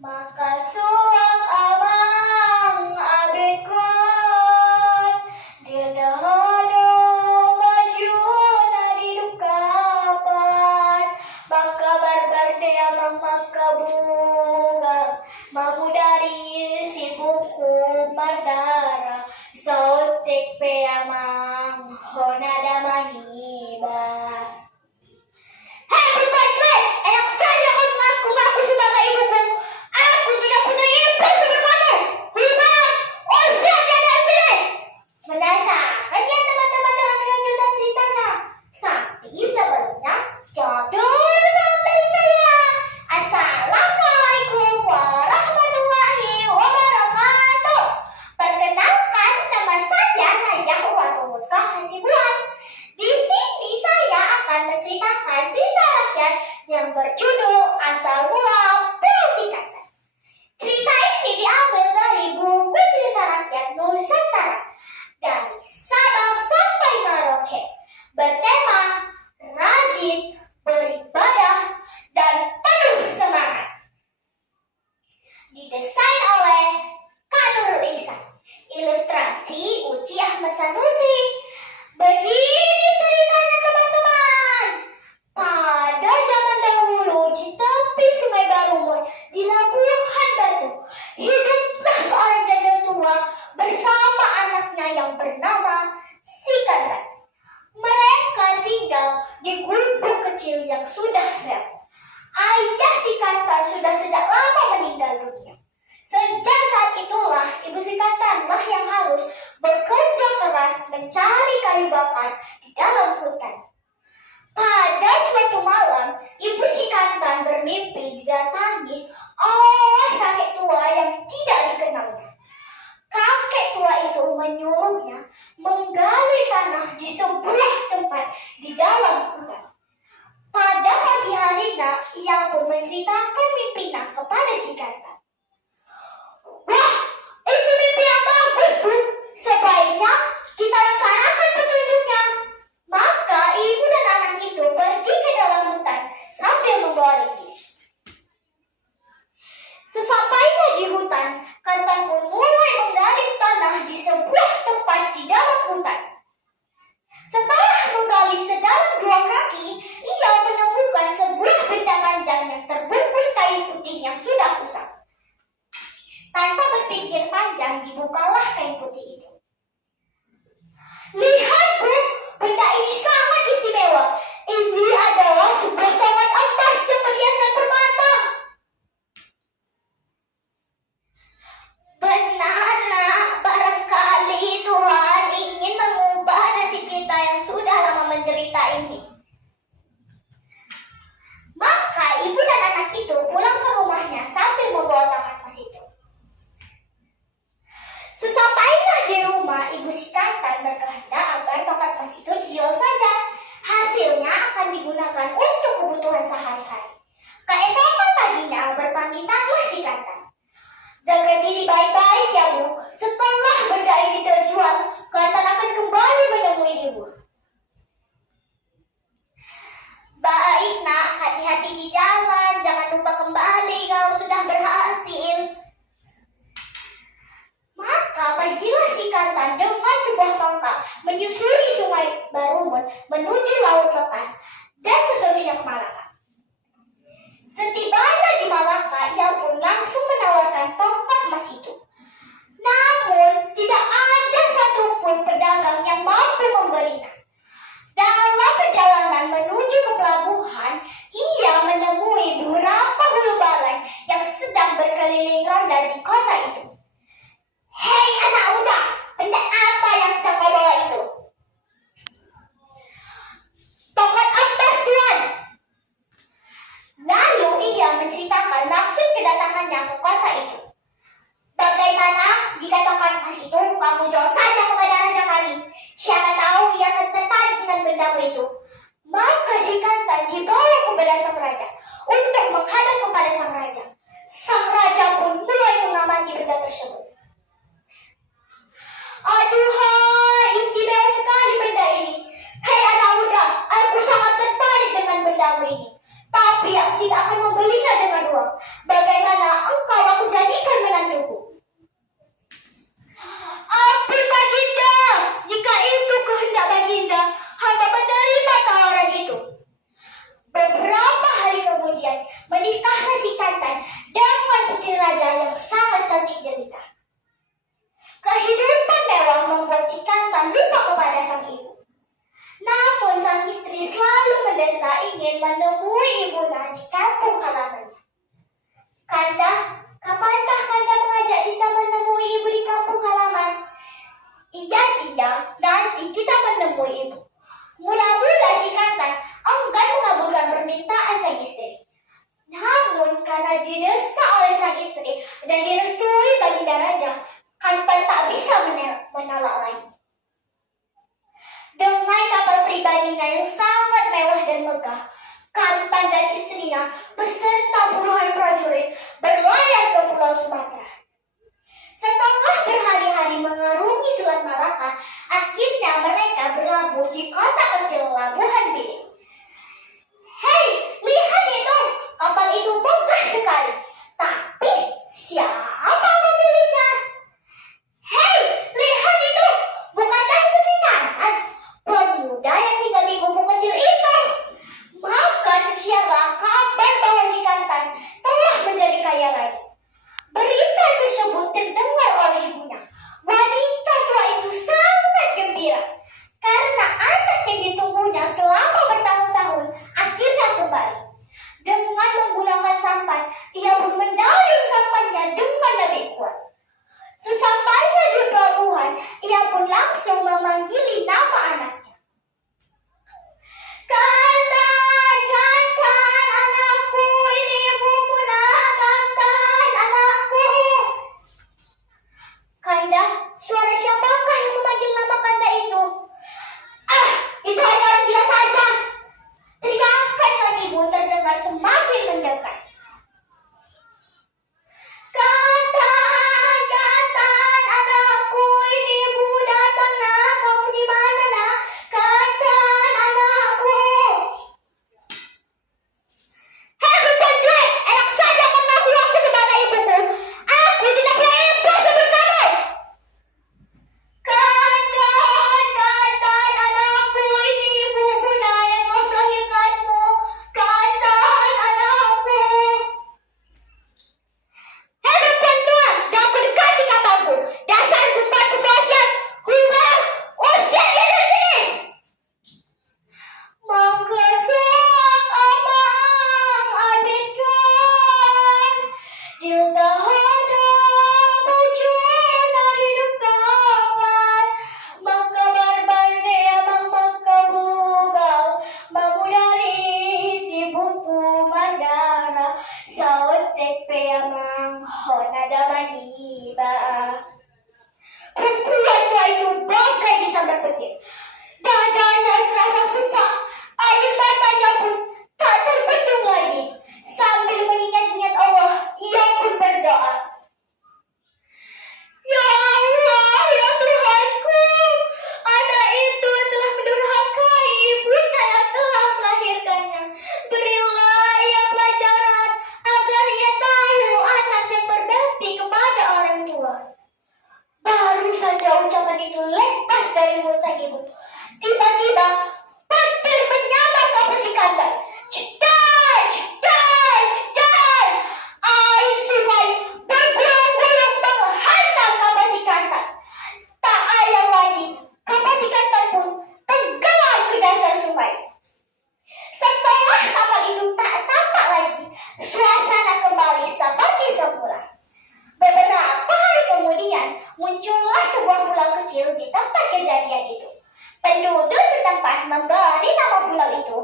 Maka suang abang abekon dia dahado maju nadi dukapan maka barbar dia maka bunga mamu dari si buku mandara sautik peamang honada mahiba. Hei berbagai, enak saja kau mengaku-ngaku sebagai ibuku. Aku tidak punya ibu seperti kamu. Hubungan, usir dia dari sini. Penasaran ya teman-teman dengan kelanjutan ceritanya? Tapi sebelumnya, jawab dulu salam dari saya. Assalamualaikum warahmatullahi wabarakatuh. Perkenalkan, nama saya Najah Watul Muska Hasibuan. Di sini saya akan menceritakan cerita rakyat yang berjudul Asal Mula Pulau Sikatan. Cerita ini diambil dari buku cerita rakyat Nusantara dari Sabang sampai Merauke, bertema rajin, beribadah, dan penuh semangat. Didesain oleh Kak Nurul Ihsan, ilustrasi Uci Ahmad Sanusi. Begini ceritanya teman-teman. Pada zaman dahulu di tepi Sungai Barumon di Labuhan Batu, hiduplah seorang janda tua bersama anaknya yang bernama Sikatan. Mereka tinggal di gubuk kecil yang sudah redup. Ayah Sikatan sudah sejak lama meninggal dunia. Sejak saat itulah ibu Sikatanlah yang harus bekerja keras mencari kayu bakar di dalam hutan. Pada suatu malam, ibu Sikatan bermimpi didatangi oleh kakek tua yang tidak dikenalnya. Kakek tua itu menyuruhnya menggali tanah di sebuah tempat di dalam hutan. Pada pagi harinya, ia pun menceritakan mimpinya kepada Sikatan. Wah, itu mimpi yang bagus, Bu. Sebaiknya kita laksanakan petunjuknya. Maka ibu dan anak itu pergi ke dalam hutan sambil membawa linggis. Sesampainya di hutan, Katan pun mulai menggali tanah di sebuah tempat di dalam hutan. Setelah menggali sedalam 2 kaki, ia menemukan sebuah benda panjang yang terbungkus kain putih yang sudah usang. Tanpa berpikir panjang, dibukalah kain putih itu. Lihat, Bu, benda ini sangat istimewa. Ini adalah sebuah tongkat emas yang berhiaskan permata. Benar, Nak. Barangkali Tuhan ingin mengubah nasib kita yang sudah lama menderita ini. Maka ibu dan anak itu pulang ke rumahnya sambil membawa tongkat emas itu. Sesampainya di rumah, ibu Sikatan berkehendak agar tongkat emas itu dijual saja. Hasilnya akan digunakan untuk kebutuhan sehari-hari. Keesokan paginya berpamitanlah Sikatan. Jaga diri baik-baik ya, Bu. Setelah benda ini terjual, Katan akan kembali menemui ibu. Baik, Nak. Hati-hati di jalan. Jangan lupa kembali kalau sudah berhasil. Maka pergilah Sikatan dengan sebuah tongkat menyusuri Sungai Barumon menuju Laut Lepas dan seterusnya ke Malaka. Setibanya di Malaka, ia pun langsung menawarkan tongkat emas itu. Namun tidak ada satupun pedagang yang mampu membelinya. Dalam perjalanan menuju ke pelabuhan, ia menemui beberapa hulu balai yang sedang berkeliling ronda di kota itu. Hei anak muda, benda apa yang sedang kau bawa itu? Tongkat emas, Tuan. Lalu ia menceritakan maksud kedatangannya ke kota itu. Bagaimana jika tongkat emas itu kamu jual saja kepada raja kami? Siapa tahu ia akan tertarik dengan bendamu itu. Maka Sikatan dibawa kepada sang raja untuk menghadap kepada sang raja. Sang raja pun mulai mengamati benda tersebut. Aduhai, istimewa sekali benda ini. Hei anak muda, aku sangat tertarik dengan bendamu ini. Tapi aku tidak akan membelinya dengan uang. Bagaimana engkau Kanda, kapankah Kanda mengajak Dinda menemui ibu di kampung halaman? Iya Dinda, nanti kita menemui ibu. Mula-mula si Kantan enggan mengabulkan permintaan sang istri. Namun karena didesak oleh sang istri dan direstui Baginda Raja, Kantan tak bisa menolak lagi. Dengan kapal pribadinya yang sangat mewah dan megah, Kantan dan istrinya beserta puluhan prajurit berlayar ke Pulau Sumatera. Setelah berhari-hari mengarungi Selat Malaka, akhirnya mereka berlabuh di kota kecil Labuhan Bilik. Hei, lihat itu! Kapal itu megah sekali. Tapi siapa pemiliknya? Hei, lihat itu! Bukankah itu si Kantan, pemuda yang tinggal di gubuk kecil itu? Maka tersiarlah kabar bahwa si Kantan telah menjadi kaya raya. Berita tersebut terdengar oleh ibunya. Wanita tua itu sangat gembira karena anak yang ditunggunya selama bertahun-tahun akhirnya kembali. Dengan menggunakan sampan, ia pun mendayung sampannya dengan lebih kuat. Sesampainya di pelabuhan, ia pun langsung memanggili nama anaknya. Kantan, Kantan, anakku, ini ibumu nak, Kantan, anakku. Kanda, suara siapakah yang memanggil nama Kanda itu? Ah, itu hanya orang gila saja. Teriakan sang ibu terdengar semakin mendekat. Kantan, Kantan, anakku, ini ibumu datang nak. Kamu di mana nak? Kantan, anakku. Hei perempuan jelek, enak saja kamu mengaku aku sebagai ibuku. Aku tidak punya ibu sebelum kamu. Kantan, Kantan, anakku, ini ibumu nak yang telah melahirkanmu. Kantan, anakku. Hei perempuan tua, jangan mendekati kapalku. Dasar perempuan pembahasan. Hubah, usir dia dari sini. Mengkesak abang adegan, jika ada bujana di depan, maka barbar dia maka bugal, babu dari si buku mandara, sautek peamang honada maniba. Perempuan tua itu bagai disambar petir. Dadanya terasa sesak, air matanya pun tak terbendung lagi. Sambil mengingat-ingat Allah, ia pun berdoa. Ya Allah, ya Tuhanku, anak itu telah mendurhakai ibunya yang telah melahirkannya. Berilah ia pelajaran agar ia tahu anak yang berbakti kepada orang tua. Baru saja ucapan itu lepas dari mulut sang ibu, tiba-tiba petir menyambar kapal si Kantan. Cetar, cetar, cetar. Air sungai bergulung-gulung menghantam kapal si Kantan. Tak ayal lagi, kapal si Kantan pun tenggelam ke dasar sungai. Setelah kapal itu tak tampak lagi, suasana kembali seperti semula. Beberapa hari kemudian, muncullah sebuah pulau kecil di tempat kejadian itu. Penduduk setempat memberi nama pulau itu